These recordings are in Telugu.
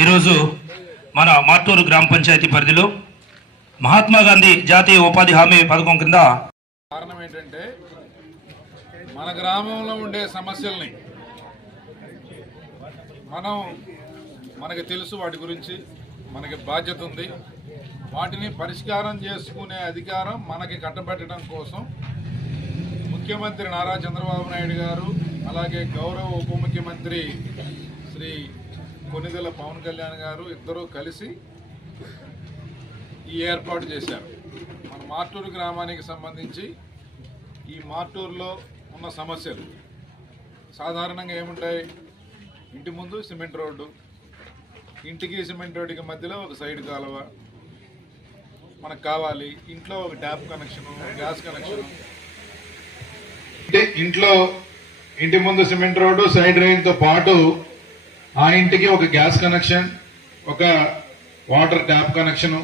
ఈరోజు మన మార్టూరు గ్రామ పంచాయతీ పరిధిలో మహాత్మా గాంధీ జాతీయ ఉపాధి హామీ పథకం కింద కారణం ఏంటంటే మన గ్రామంలో ఉండే సమస్యల్ని మనకి తెలుసు, వాటి గురించి మనకి బాధ్యత ఉంది. వాటిని పరిష్కారం చేసుకునే అధికారం మనకి కట్టబెట్టడం కోసం ముఖ్యమంత్రి నారా చంద్రబాబు నాయుడు గారు, అలాగే గౌరవ ఉప ముఖ్యమంత్రి శ్రీ కొనిదెల పవన్ కళ్యాణ్ గారు ఇద్దరూ కలిసి ఈ ఏర్పాటు చేశారు. మన మార్టూరు గ్రామానికి సంబంధించి ఈ మార్టూరులో ఉన్న సమస్యలు సాధారణంగా ఏముంటాయి? ఇంటి ముందు సిమెంట్ రోడ్డు, ఇంటికి సిమెంట్ రోడ్డుకి మధ్యలో ఒక సైడ్ కాలువ మనకు కావాలి. ఇంట్లో ఒక ట్యాప్ కనెక్షను, గ్యాస్ కనెక్షను. ఇంటి ముందు సిమెంట్ రోడ్డు, సైడ్ డ్రైన్తో పాటు ఆ ఇంటికి ఒక గ్యాస్ కనెక్షన్, ఒక water tap connection,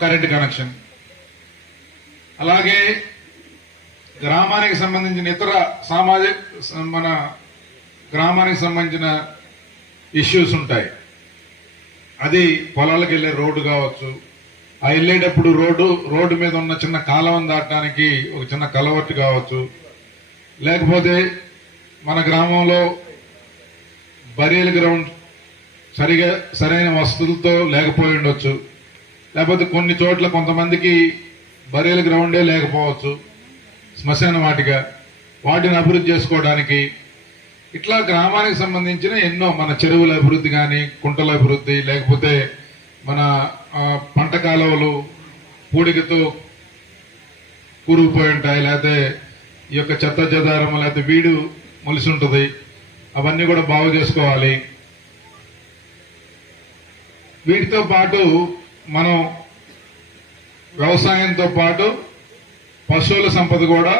current connection. అలాగే గ్రామానికి సంబంధించిన ఇతర మన గ్రామానికి సంబంధించిన ఇష్యూస్ ఉంటాయి. అది పొలాలకు వెళ్ళే రోడ్డు కావచ్చు, ఆ వెళ్ళేటప్పుడు రోడ్డు మీద ఉన్న చిన్న కాలువను దాటడానికి ఒక చిన్న కలవట్టు కావచ్చు, లేకపోతే మన గ్రామంలో బరియల్ గ్రౌండ్ సరైన వసతులతో లేకపోయి ఉండొచ్చు, లేకపోతే కొన్ని చోట్ల కొంతమందికి బరియల్ గ్రౌండే లేకపోవచ్చు శ్మశాన వాటిగా, వాటిని అభివృద్ధి చేసుకోవడానికి. ఇట్లా గ్రామానికి సంబంధించిన ఎన్నో మన చెరువుల అభివృద్ధి కానీ, కుంటల అభివృద్ధి, లేకపోతే మన పంట కాలువలు పూడికతో కూరుకుపోయి ఉంటాయి, లేకపోతే ఈ యొక్క చెత్త చెదారం లేకపోతే వీడు మొలిసి ఉంటుంది, అవన్నీ కూడా బాగు చేసుకోవాలి. వీటితో పాటు మనం వ్యవసాయంతో పాటు పశువుల సంపద కూడా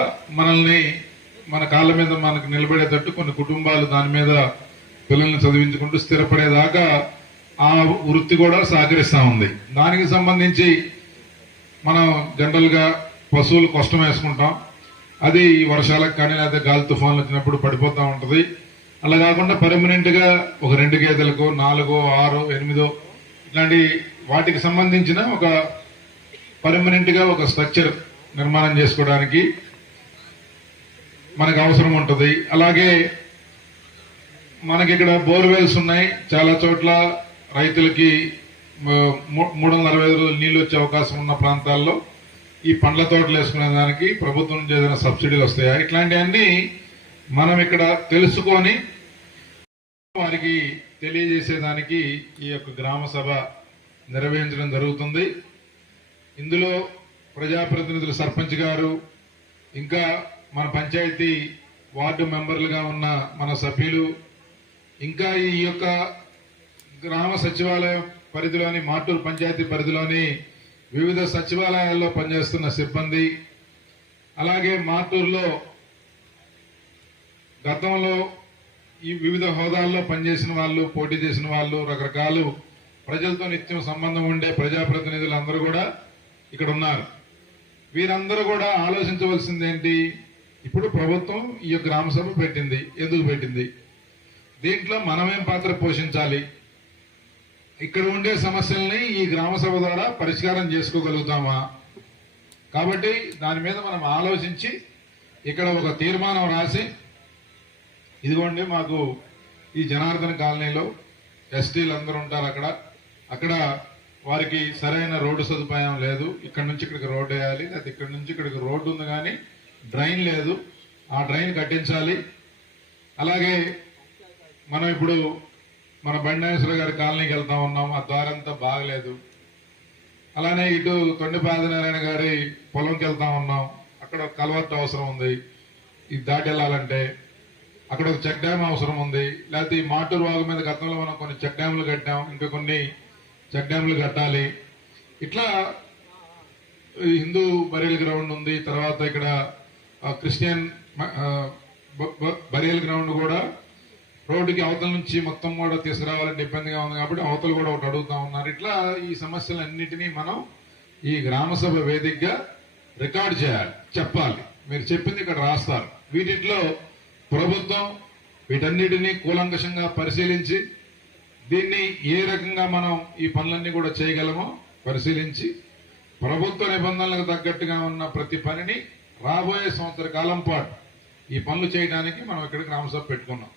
మన కాళ్ళ మీద మనకు నిలబడేటట్టు కొన్ని కుటుంబాలు దాని మీద పిల్లల్ని చదివించుకుంటూ స్థిరపడేదాకా ఆ వృత్తి కూడా సహకరిస్తూ ఉంది. దానికి సంబంధించి మనం జనరల్ గా పశువులు కష్టం వేసుకుంటాం, అది వర్షాలకు కానీ లేకపోతే గాలి తుఫాన్లు వచ్చినప్పుడు పడిపోతూ ఉంటుంది. అలా కాకుండా పర్మనెంట్ గా ఒక 2 గేదెలకు 4, 6, 8 ఇట్లాంటి వాటికి సంబంధించిన ఒక పర్మనెంట్ గా ఒక స్ట్రక్చర్ నిర్మాణం చేసుకోవడానికి మనకు అవసరం ఉంటుంది. అలాగే మనకి ఇక్కడ బోర్వెల్స్ ఉన్నాయి. చాలా చోట్ల రైతులకి 365 రోజులు నీళ్లు వచ్చే అవకాశం ఉన్న ప్రాంతాల్లో ఈ పండ్ల తోటలు వేసుకునే దానికి ప్రభుత్వం నుంచి ఏదైనా సబ్సిడీలు వస్తాయా, ఇట్లాంటివన్నీ మనం ఇక్కడ తెలుసుకొని వారికి తెలియజేసేదానికి ఈ యొక్క గ్రామ సభ నిర్వహించడం జరుగుతుంది. ఇందులో ప్రజాప్రతినిధులు, సర్పంచ్ గారు, ఇంకా మన పంచాయతీ వార్డు మెంబర్లుగా ఉన్న మన సభ్యులు, ఇంకా ఈ యొక్క గ్రామ సచివాలయం పరిధిలోని మార్టూరు పంచాయతీ పరిధిలోని వివిధ సచివాలయాల్లో పనిచేస్తున్న సిబ్బంది, అలాగే మార్టూరులో గతంలో ఈ వివిధ హోదాల్లో పనిచేసిన వాళ్ళు, పోటీ చేసిన వాళ్ళు, రకరకాలు ప్రజలతో నిత్యం సంబంధం ఉండే ప్రజాప్రతినిధులు అందరూ కూడా ఇక్కడ ఉన్నారు. వీరందరూ కూడా ఆలోచించవలసింది ఏంటి? ఇప్పుడు ప్రభుత్వం ఈ గ్రామ సభ పెట్టింది, ఎందుకు పెట్టింది? దీంట్లో మనమేం పాత్ర పోషించాలి? ఇక్కడ ఉండే సమస్యల్ని ఈ గ్రామ సభ ద్వారా పరిష్కారం చేసుకోగలుగుతామా? కాబట్టి దాని మీద మనం ఆలోచించి ఇక్కడ ఒక తీర్మానం రాసి, ఇదిగోండి మాకు ఈ జనార్దన్ కాలనీలో ఎస్టీలు అందరూ ఉంటారు, అక్కడ వారికి సరైన రోడ్డు సదుపాయం లేదు, ఇక్కడ నుంచి ఇక్కడికి రోడ్డు వేయాలి, లేకపోతే ఇక్కడ నుంచి ఇక్కడికి రోడ్డు ఉంది కానీ డ్రైన్ లేదు, ఆ డ్రైన్ కట్టించాలి. అలాగే మనం ఇప్పుడు మన బండాయేశ్వర గారి కాలనీకి వెళ్తా ఉన్నాం, ఆ దారంతా బాగలేదు. అలానే ఇటు తొండిపాదనారాయణ గారి పొలంకి వెళ్తా ఉన్నాం, అక్కడ ఒక కలవట్టు అవసరం ఉంది, ఇది దాటి వెళ్ళాలంటే అక్కడ ఒక చెక్ డ్యామ్ అవసరం ఉంది. లేకపోతే ఈ మార్టూరు వాగు మీద గతంలో మనం కొన్ని చెక్ డ్యాములు కట్టాం, ఇంకా కొన్ని చెక్ డ్యాములు కట్టాలి. ఇట్లా హిందూ బరియల్ గ్రౌండ్ ఉంది, తర్వాత ఇక్కడ క్రిస్టియన్ బరియల్ గ్రౌండ్ కూడా రోడ్డుకి అవతల నుంచి మొత్తం కూడా తీసుకురావాలంటే ఇబ్బందిగా ఉంది కాబట్టి అవతలు కూడా ఒకటి అడుగుతా ఉన్నారు. ఇట్లా ఈ సమస్యలన్నిటినీ మనం ఈ గ్రామ సభ వేదికగా రికార్డ్ చేయాలి, చెప్పాలి. మీరు చెప్పింది ఇక్కడ రాస్తారు. వీటిలో ప్రభుత్వం వీటన్నిటినీ కూలంకషంగా పరిశీలించి దీన్ని ఏ రకంగా మనం ఈ పనులన్నీ కూడా చేయగలమో పరిశీలించి ప్రభుత్వ నిబంధనలకు తగ్గట్టుగా ఉన్న ప్రతి పనిని రాబోయే సంవత్సర కాలం పాటు ఈ పనులు చేయడానికి మనం ఇక్కడ గ్రామసభ పెట్టుకున్నాం.